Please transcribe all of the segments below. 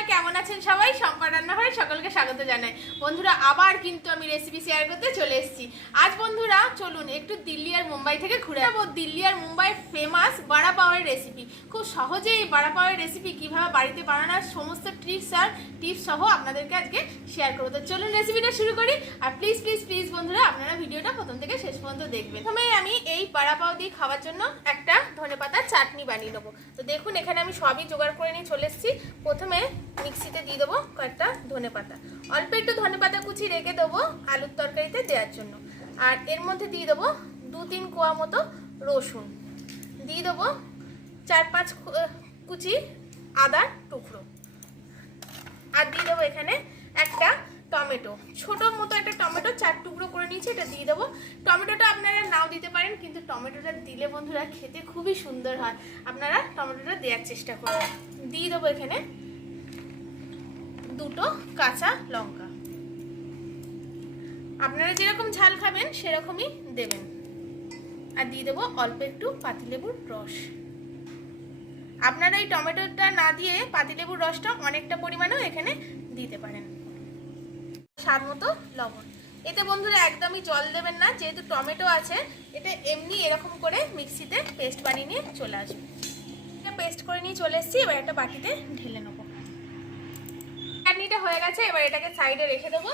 বন্ধুরা কেমন আছেন সবাই? শম্পা রান্নাঘরে সকলকে স্বাগত জানাই। বন্ধুরা আবার কিন্তু আমি রেসিপি শেয়ার করতে চলে এসেছি। আজ বন্ধুরা চলুন একটু দিল্লি আর মুম্বাই থেকে ঘুরে যাবো দিল্লি আর মুম্বাই ফেমাস বড়া পাওয়ের রেসিপি। খুব সহজে এই বড়া পাওয়ের রেসিপি কিভাবে বাড়িতে বানানোর সমস্ত ট্রিক্স আর টিপস সহ আপনাদেরকে আজকে শেয়ার করবো। তো চলুন রেসিপিটা শুরু করি। আর প্লিজ প্লিজ প্লিজ বন্ধুরা আপনারা ভিডিওটা প্রথম থেকে শেষ পর্যন্ত দেখবেন। প্রথমে আমি এই বড়া পাও দিয়ে খাওয়ার জন্য একটা ধনেপাতার চাটনি বানিয়ে নেবো। তো দেখুন এখানে আমি সবই জোগাড় করে নিয়ে চলে এসেছি। প্রথমে মিক্সিতে দিয়ে দেবো কয়েকটা ধনেপাতা, অল্প একটু ধনেপাতা কুচি রেখে দেবো আলুর তরকারিতে দেওয়ার জন্য। আর এর মধ্যে দিয়ে দেবো 2-3 কোয়া মতো রসুন, দিয়ে দেবো 4-5 কুচি আদার টুকরো, আর দিয়ে দেবো এখানে একটা টমেটো, ছোট মতো একটা টমেটো 4 টুকরো করে নিয়েছি, এটা দিয়ে দেবো। টমেটোটা আপনারা নাও দিতে পারেন, কিন্তু টমেটোটা দিলে বন্ধুরা খেতে খুবই সুন্দর হয়, আপনারা টমেটোটা দেওয়ার চেষ্টা করবেন। দিয়ে দেবো এখানে 2টো কাঁচা লঙ্কা, আপনারা যেরকম ঝাল খাবেন সেরকমই দেবেন। আর দিয়ে দেবো অল্প একটু পাতিলেবুর রস। আপনারা এই টমেটোটা না দিয়ে পাতিলেবুর রসটা অনেকটা পরিমাণেও এখানে দিতে পারেন। স্বাদ মতো লবণ। এতে বন্ধুরা একদমই জল দেবেন না, যেহেতু টমেটো আছে। এটা এমনি এরকম করে মিক্সিতে পেস্ট বানিয়ে নিয়ে চলে আসবে। এটা পেস্ট করে নিয়ে চলে এসেছি, এবার একটা বাটিতে ঢেলে নেবো। চাটনিটা হয়ে গেছে, এবার এটাকে সাইডে রেখে দেবো।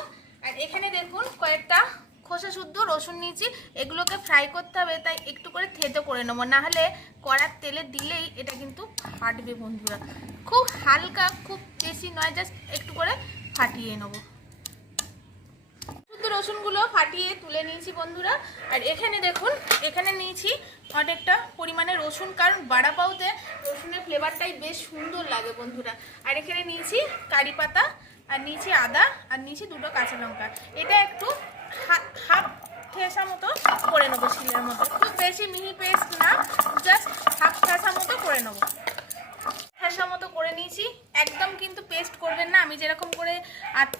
আর এখানে দেখুন কয়েকটা খোসা শুদ্ধ রসুন নিয়েছি, এগুলোকে ফ্রাই করতে হবে, তাই একটু করে থেতো করে নেবো, নাহলে কড়ার তেলে দিলেই এটা কিন্তু ফাটবে বন্ধুরা। খুব হালকা, খুব বেশি নয়, জাস্ট একটু করে ফাটিয়ে নেবো। শুদ্ধ রসুনগুলো ফাটিয়ে তুলে নিয়েছি বন্ধুরা। আর এখানে দেখুন এখানে নিয়েছি অনেকটা পরিমাণে রসুন, কারণ বড়া পাউতে রসুনের ফ্লেভারটাই বেশ সুন্দর লাগে বন্ধুরা। আর এখানে নিয়েছি কারি পাতা, আর নিয়েছি আদা, আর নিয়েছি 2টো কাঁচা লঙ্কা। এটা একটু হাফ ঠেসা মতো করে নেবো শিলের মতো, খুব বেশি মিহি পেস্ট না, জাস্ট হাফ ঠেসা মতো করে নেবো। ঠেসা মতো করে নিয়েছি, একদম কিন্তু পেস্ট করবেন না, আমি যেরকম করে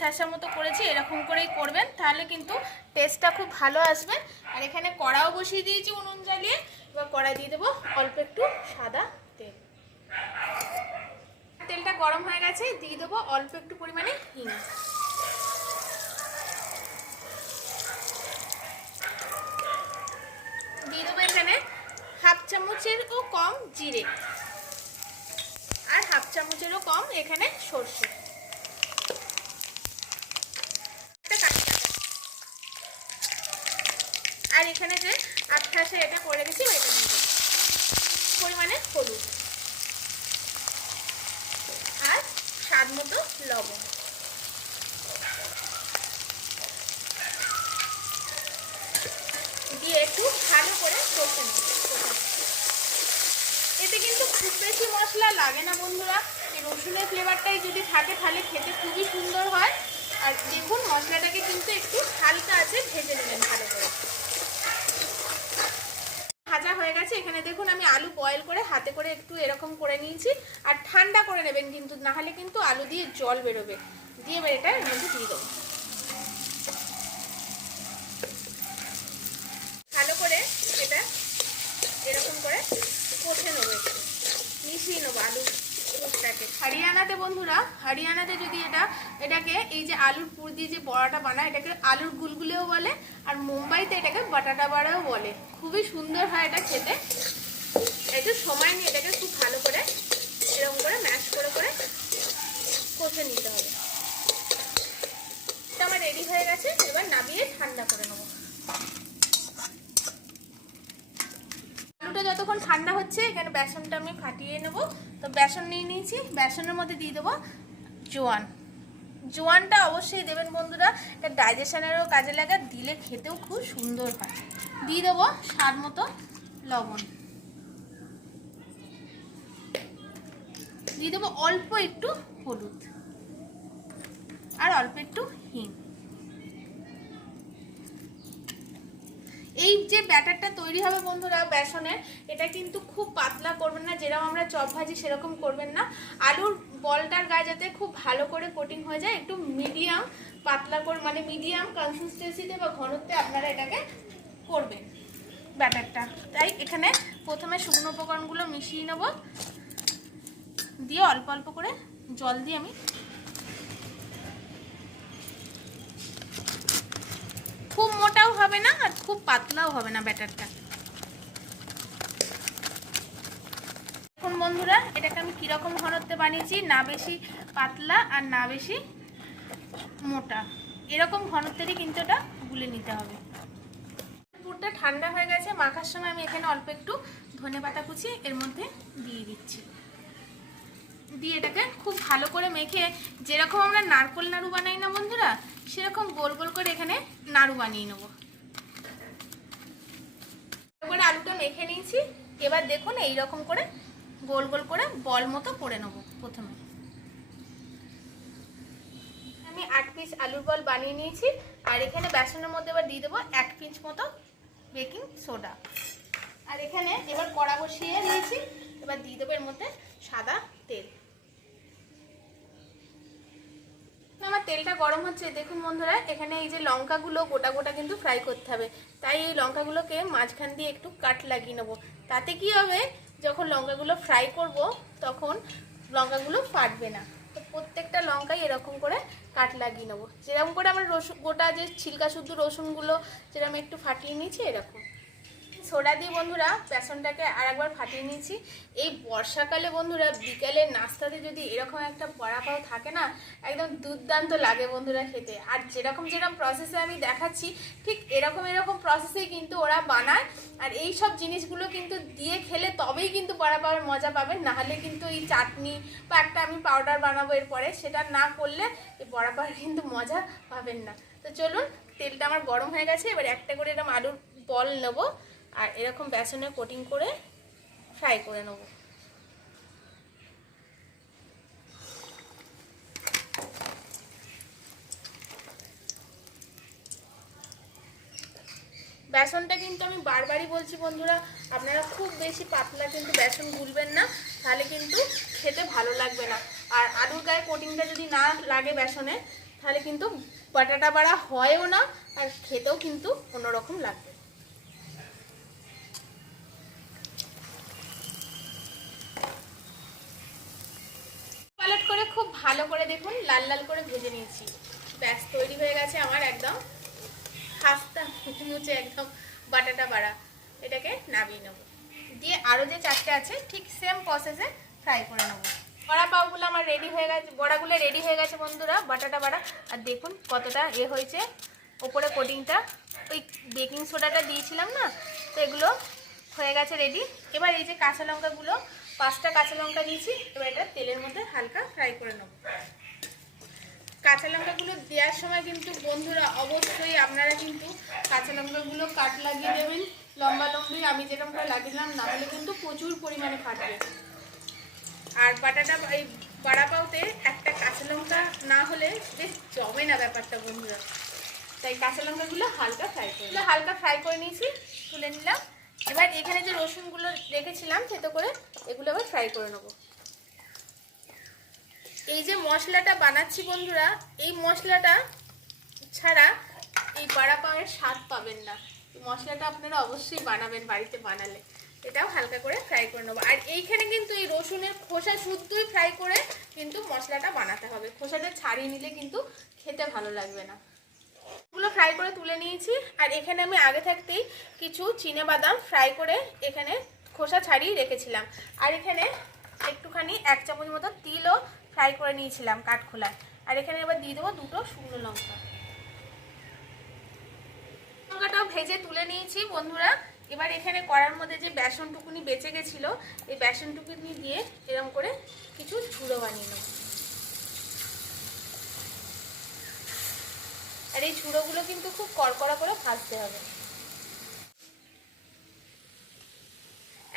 ঠেসা মতো করেছি এরকম করেই করবেন, তাহলে কিন্তু টেস্টটা খুব ভালো আসবে। আর এখানে কড়াও বসিয়ে দিয়েছি উনুন জ্বালিয়ে, এবার কড়াই দিয়ে দেবো অল্প একটু সাদা তেল। তেলটা গরম হয়ে গেছে, দিয়ে দেবো অল্প একটু পরিমাণে হিং, দিয়ে দেবো এখানে হাফ চামচেরও কম জিরে, আর হাফ চামচেরও কম এখানে সর্ষে। আর এখানে যে আঠাশে এটা করে রেখেছি এটা দিয়ে দেবো, পরিমাণে হলুদ, আর স্বাদ মতো লবণ। দিয়ে একটু ভালো করে কষে নেব। এতে কিন্তু খুব বেশি মশলা লাগে না বন্ধুরা, এই রসুনের ফ্লেভারটাই যদি থাকে তাহলে খেতে খুবই সুন্দর হয়। আর দেখুন মশলাটাকে কিন্তু একটু হালকা আছে ভেজে নেবেন ভালো করে। ভাজা হয়ে গেছে, এখানে দেখুন আমি আলু বয়েল করে হাতে করে একটু এরকম করে নিয়েছি। আর ঠান্ডা করে নেবেন কিন্তু, নাহলে কিন্তু আলু দিয়ে জল বেরোবে। দিয়ে এবার এটা এর মধ্যে দিয়ে দেবো, ভালো করে এটা এরকম করে কষে নেবো, একটু মিশিয়ে নেবো আলুটাকে। হরিয়ানাতে বন্ধুরা, হরিয়ানাতে যদি এটাকে এই যে আলুর পুর দিয়ে যে বড়াটা বানায় এটাকে আলুর গুলগুলেও বলে, আর মুম্বাইতে এটাকে বাটাটা বড়াও বলে। খুবই সুন্দর হয় এটা খেতে। একটু সময় নিয়ে এটাকে খুব ভালো করে এরকম করে ম্যাশ করে করে কষে নিতে হবে। এটা আমার রেডি হয়ে গেছে, এবার নামিয়ে ঠান্ডা করে নেবো। আলুটা যতক্ষণ ঠান্ডা হচ্ছে এখানে বেসনটা আমি ফাটিয়ে নেবো। তো বেসন নিয়ে নিয়েছি, বেসনের মধ্যে দিয়ে দেবো জোয়ান। জোয়ানটা অবশ্যই দেবেন বন্ধুরা, এটা ডাইজেশনেরও কাজে লাগে, দিলে খেতেও খুব সুন্দর হয়। দিয়ে দেবো স্বাদ মতো লবণ, দিয়ে দেবো অল্প একটু হলুদ, আর অল্প একটু হিং। এই যে ব্যাটারটা তৈরি হবে বন্ধুরা বেসনের, এটা কিন্তু খুব পাতলা করবেন না, যেরকম আমরা চপ ভাজি সেরকম করবেন না। আলুর বলটার গায়ে যাতে খুব ভালো করে কোটিং হয়ে যায়, একটু মিডিয়াম পাতলা করে, মানে মিডিয়াম কনসিস্টেন্সিতে বা ঘনত্বে আপনারা এটাকে করবেন ব্যাটারটা। তাই এখানে প্রথমে শুকনো উপকরণগুলো মিশিয়ে নেব, দিয়ে অল্প অল্প করে জল দিয়ে আমি খুব মোটাও হবে না আর খুব পাতলাও হবে না ব্যাটারটা। এখন বন্ধুরা এটাকে আমি কীরকম ঘনত্বে বানিয়েছি, না বেশি পাতলা আর না বেশি মোটা, এরকম ঘনত্বেরই কিন্তু এটা গুলে নিতে হবে। পুরটা ঠান্ডা হয়ে গেছে, মাখার সময় আমি এখানে অল্প একটু ধনেপাতা কুচি এর মধ্যে দিয়ে দিচ্ছি। দিয়ে এটাকে খুব ভালো করে মেখে, যেরকম আমরা নারকোল নাড়ু বানাই না বন্ধুরা, সেরকম গোল গোল করে এখানে নাড়ু বানিয়ে নেব। এবার আলুটা মেখে নিয়েছি, এবার দেখুন এইরকম করে গোল গোল করে বল মতো করে নেব। প্রথমে আমি 8 পিস আলুর বল বানিয়ে নিয়েছি, আর এখানে বেসনের মধ্যে এবার দিয়ে দেবো 1 পিঞ্চ মতো বেকিং সোডা। আর এখানে এবার কড়া বসিয়ে দিয়েছি, এবার দিয়ে দেবো এর মধ্যে সাদা তেল। আমার তেলটা গরম হচ্ছে, দেখুন বন্ধুরা এখানে এই যে লঙ্কাগুলো গোটা গোটা কিন্তু ফ্রাই করতে হবে, তাই এই লঙ্কাগুলোকে মাঝখান দিয়ে একটু কাট লাগিয়ে নেবো। তাতে কি হবে, যখন লঙ্কাগুলো ফ্রাই করব তখন লঙ্কাগুলো ফাটবে না। তো প্রত্যেকটা লঙ্কাই এরকম করে কাট লাগিয়ে নেবো, যেরকম করে আমার রসুন গোটা যে ছিলকা শুদ্ধ রসুনগুলো যেরকম একটু ফাটিয়ে নিয়েছি এরকম। সোডা দিয়ে বন্ধুরা বেসনটাকে আর একবার ফাটিয়ে নিয়েছি। এই বর্ষাকালে বন্ধুরা বিকালের নাস্তাতে যদি এরকম একটা বড়া পাও থাকে না, একদম দুর্দান্ত লাগে বন্ধুরা খেতে। আর যেরকম প্রসেসে আমি দেখাচ্ছি ঠিক এরকম প্রসেসেই কিন্তু ওরা বানায়। আর এই সব জিনিসগুলো কিন্তু দিয়ে খেলে তবেই কিন্তু বড়া পাওয়ার মজা পাবেন, নাহলে কিন্তু এই চাটনি বা একটা আমি পাউডার বানাবো এরপরে, সেটা না করলে এই বড়া পাওয়ার কিন্তু মজা পাবেন না। তো চলুন, তেলটা আমার গরম হয়ে গেছে, এবার একটা করে এরকম আলুর বল নেবো আর এরকম বেসনে কোটিং করে ফ্রাই করে নেব। বেসনটা কিন্তু আমি বারবারই বলছি বন্ধুরা, আপনারা খুব বেশি পাতলা কিন্তু বেসন গুলবেন না, তাহলে কিন্তু খেতে ভালো লাগবে না। আর আলুর গায়ে কোটিংটা যদি না লাগে বেসনে, তাহলে কিন্তু বাটাটা বাড়া হয়ও না আর খেতেও কিন্তু অন্যরকম লাগবে। পালট করে খুব ভালো করে দেখুন লাল লাল করে ভেজে নিয়েছি। ব্যাস তৈরি হয়ে গেছে আমার একদম খাস্তা মুচমুচে একদম বাটাটা বাড়া। এটাকে নামিয়ে নেব, দিয়ে আরও যে 4টে আছে ঠিক সেম প্রসেসে ফ্রাই করে নেব। বড়া পাওগুলো আমার রেডি হয়ে গেছে, বড়াগুলো রেডি হয়ে গেছে বন্ধুরা, বাটাটা বাড়া। আর দেখুন কতটা হয়েছে, ওপরে কোটিংটা ওই বেকিং সোডাটা দিয়েছিলাম না, তো এগুলো হয়ে গেছে রেডি। এবার এই যে কাঁচা লঙ্কাগুলো 5টা কাঁচা লঙ্কা দিয়েছি, এবার এটা তেলের মধ্যে হালকা ফ্রাই করে নেব। কাঁচা লঙ্কাগুলো দেওয়ার সময় কিন্তু বন্ধুরা অবশ্যই আপনারা কিন্তু কাঁচা লঙ্কাগুলো কাট লাগিয়ে দেবেন লম্বা লম্বি, আমি যেরকম করে লাগিয়েছিলাম, না হলে কিন্তু প্রচুর পরিমাণে ফাটবে। আর বাটাটা এই বড়া পাওতে একটা কাঁচা লঙ্কা না হলে বেশ জমে না ব্যাপারটা বন্ধুরা, তাই কাঁচা লঙ্কাগুলো হালকা ফ্রাই করে নিয়েছি, তুলে নিলাম। এবার এখানে যে রসুনগুলো রেখেছিলাম থেতো করে, এগুলো আবার ফ্রাই করে নেব। এই যে মশলাটা বানাচ্ছি বন্ধুরা, এই মশলাটা ছাড়া এই বড়া পাওয়ের স্বাদ পাবেন না। এই মশলাটা আপনারা অবশ্যই বানাবেন বাড়িতে, বানালে এটাও হালকা করে ফ্রাই করে নেবো। আর এইখানে কিন্তু এই রসুনের খোসা শুদ্ধই ফ্রাই করে কিন্তু মশলাটা বানাতে হবে, খোসাটা ছাড়িয়ে নিলে কিন্তু খেতে ভালো লাগবে না। এগুলো ফ্রাই করে তুলে নিয়েছি, আর এখানে আমি আগে থাকতেই কিছু চিনেবাদাম ফ্রাই করে এখানে খোসা ছাড়িয়ে রেখেছিলাম। আর এখানে একটুখানি 1 চামচ মতো তিলও ফ্রাই করে নিয়েছিলাম কাঠখোলায়। আর এখানে এবার দিয়ে দেবো 2টো শুকনো লঙ্কা। লঙ্কাটাও ভেজে তুলে নিয়েছি বন্ধুরা। এবার এখানে কড়ার মধ্যে যে বেসনটুকুনি বেঁচে গেছিলো, এই বেসনটুকুনি দিয়ে এরকম করে কিছু ঝুড়ো বানিয়ে নেব। আর এই ঝুড়োগুলো কিন্তু খুব কড়কড়া করে ভাজতে হবে,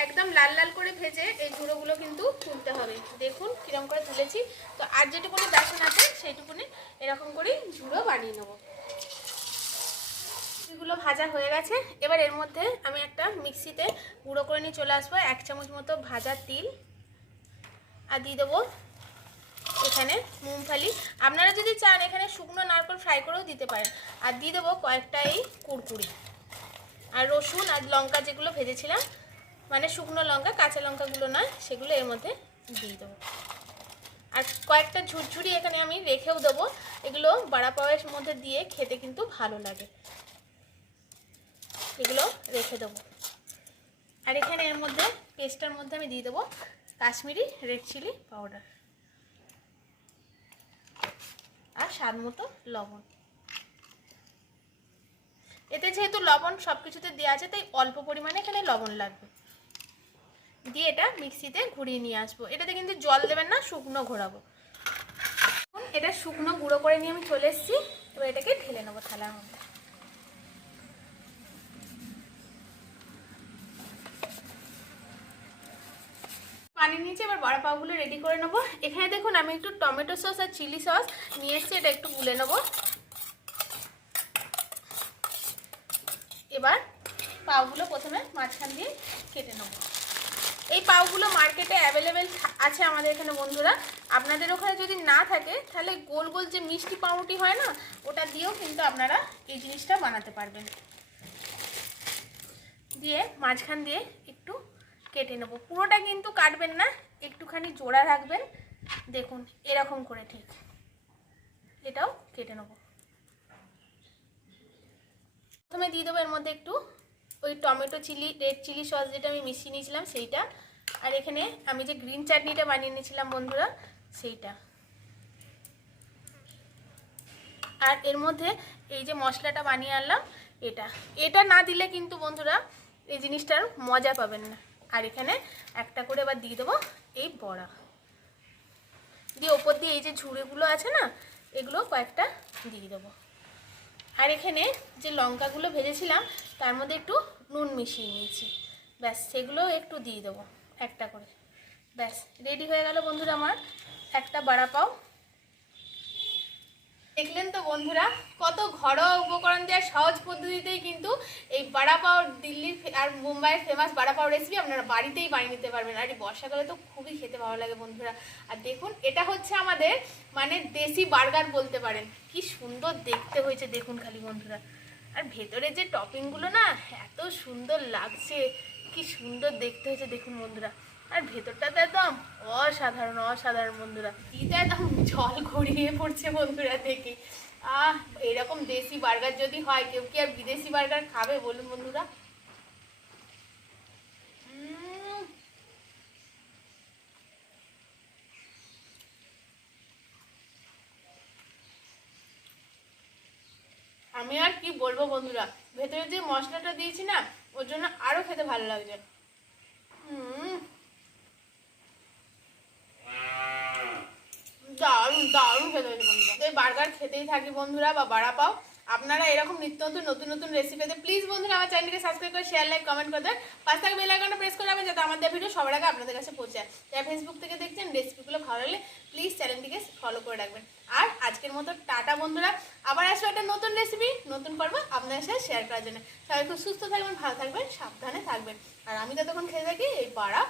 একদম লাল লাল করে ভেজে এই ঝুড়োগুলো কিন্তু তুলতে হবে। দেখুন কিরকম করে তুলেছি। তো আর যেটুকুনি বেসন আছে সেইটুকুনি এরকম করেই ঝুড়ো বানিয়ে নেব। এগুলো ভাজা হয়ে গেছে, এবার এর মধ্যে আমি একটা মিক্সিতে গুঁড়ো করে নিয়ে চলে আসবো 1 চামচ মতো ভাজা তিল, আর দিয়ে দেবো এখানে মুংফলি। আপনারা যদি চান এখানে শুকনো নারকেল ফ্রাই করেও দিতে পারেন। আর দিয়ে দেবো কয়েকটা এই কুড়কুড়ি, আর রসুন আর লঙ্কা যেগুলো ভেজেছিলাম, মানে শুকনো লঙ্কা, কাঁচা লঙ্কাগুলো নয়, সেগুলো এর মধ্যে দিয়ে দেবো। আর কয়েকটা ঝুরঝুরি এখানে আমি রেখেও দেবো, এগুলো বড়া পাওয়ের মধ্যে দিয়ে খেতে কিন্তু ভালো লাগে, এগুলো রেখে দেবো। আর এখানে এর মধ্যে পেস্টটার মধ্যে আমি দিয়ে দেবো কাশ্মীরি রেড চিলি পাউডার আর স্বাদ মতো লবণ। এতে যেহেতু লবণ সব কিছুতে দেওয়া আছে তাই অল্প পরিমাণে এখানে লবণ লাগবে। দিয়ে এটা মিক্সিতে ঘুরিয়ে নিয়ে আসবো। এটাতে কিন্তু জল দেবেন না, শুকনো ঘোরাবো। এটা শুকনো গুঁড়ো করে নিয়ে আমি চলে এসেছি। এবার এটাকে ঢেলে নেবো থালার মধ্যে। পানি নিয়েছি, এবার বড়া পাওগুলো রেডি করে নেবো। এখানে দেখুন আমি একটু টমেটো সস আর চিলি সস নিয়ে এসেছি, এটা একটু গুলে নেবো। এবার পাওগুলো প্রথমে মাঝখান দিয়ে কেটে নেবো। এই পাওগুলো মার্কেটে অ্যাভেলেবেল আছে আমাদের এখানে বন্ধুরা। আপনাদের ওখানে যদি না থাকে তাহলে গোল গোল যে মিষ্টি পাউরুটি হয় না, ওটা দিয়েও কিন্তু আপনারা এই জিনিসটা বানাতে পারবেন। দিয়ে মাঝখান দিয়ে একটু কেটে নেবো। পুরোটা কিন্তু কাটবেন না, একটুখানি জোড়া রাখবেন। দেখুন এরকম করে ঠিক এটাও কেটে নেবো। প্রথমে দিয়ে দেবো এর মধ্যে একটু ওই tomato chilli red chilli sauce যেটা আমি মিশিয়ে নিয়েছিলাম সেইটা, আর এখানে আমি যে গ্রিন চাটনিটা বানিয়ে নিয়েছিলাম বন্ধুরা সেইটা। আর এর মধ্যে এই যে মশলাটা বানিয়ে আনলাম এটা না দিলে কিন্তু বন্ধুরা এই জিনিসটার মজা পাবেন না। আর এখানে একটা করে এবার দিয়ে দেবো এই বড়া, দিয়ে ওপর দিয়ে এই যে ঝুড়িগুলো আছে না, এগুলো কয়েকটা দিয়ে দেবো। আর এখানে যে লঙ্কাগুলো ভেজেছিলাম তার মধ্যে একটু নুন মিশিয়ে নিয়েছি, ব্যাস সেগুলো একটু দিয়ে দেবো একটা করে। ব্যাস রেডি হয়ে গেল বন্ধুরা আমার একটা বড়া পাও। দেখলেন তো বন্ধুরা কত ঘরোয়া উপকরণ দেওয়ার সহজ পদ্ধতিতেই কিন্তু এই বড়া পাও দিল্লির আর মুম্বাইয়ের ফেমাস বড়া পাও রেসিপি আপনারা বাড়িতেই বানিয়ে নিতে পারবেন। আর এই বর্ষাকালে তো খুবই খেতে ভালো লাগে বন্ধুরা। আর দেখুন এটা হচ্ছে আমাদের মানে দেশি বার্গার বলতে পারেন, কি সুন্দর দেখতে হয়েছে দেখুন খালি বন্ধুরা। আর ভেতরে যে টপিংগুলো না এত সুন্দর লাগছে, কি সুন্দর দেখতে হয়েছে দেখুন বন্ধুরা। আর ভেতরটা তো একদম অসাধারণ অসাধারণ বন্ধুরা, এটা একদম জল গড়িয়ে পড়ছে বন্ধুরা দেখে। এরকম দেশি বার্গার যদি হয়, কেউ কি আর বিদেশি বার্গার খাবে বলুন বন্ধুরা। আমি আর কি বলবো বন্ধুরা, ভেতরে যে মশলাটা দিয়েছি না ওর জন্য আরো খেতে ভালো লাগছে। দারুণ দারুণ খেতে হয়েছে বন্ধুরা। এই বার্গার খেতেই থাকি বন্ধুরা বা বড়া পাও। আপনারা এরকম নিত্য নতুন নতুন নতুন রেসিপি পেতে প্লিজ বন্ধুরা আমার চ্যানেলকে সাবস্ক্রাইব করে শেয়ার লাইক কমেন্ট করে দেন। পাশে থাকা বেল আইকনটা প্রেস করে রাখবেন যাতে আমাদের ভিডিও সবার আগে আপনাদের কাছে পৌঁছায়। যারা ফেসবুক থেকে দেখছেন রেসিপিগুলো ভালো লাগলে প্লিজ চ্যানেলটিকে ফলো করে রাখবেন। আর আজকের মতো টাটা বন্ধুরা, আবার আসবো একটা নতুন রেসিপি নতুন পর্ব আপনাদের সাথে শেয়ার করার জন্য। সবাই খুব সুস্থ থাকবেন, ভালো থাকবেন, সাবধানে থাকবেন। আর আমি ততক্ষণ খেয়ে থাকি এই বড়া।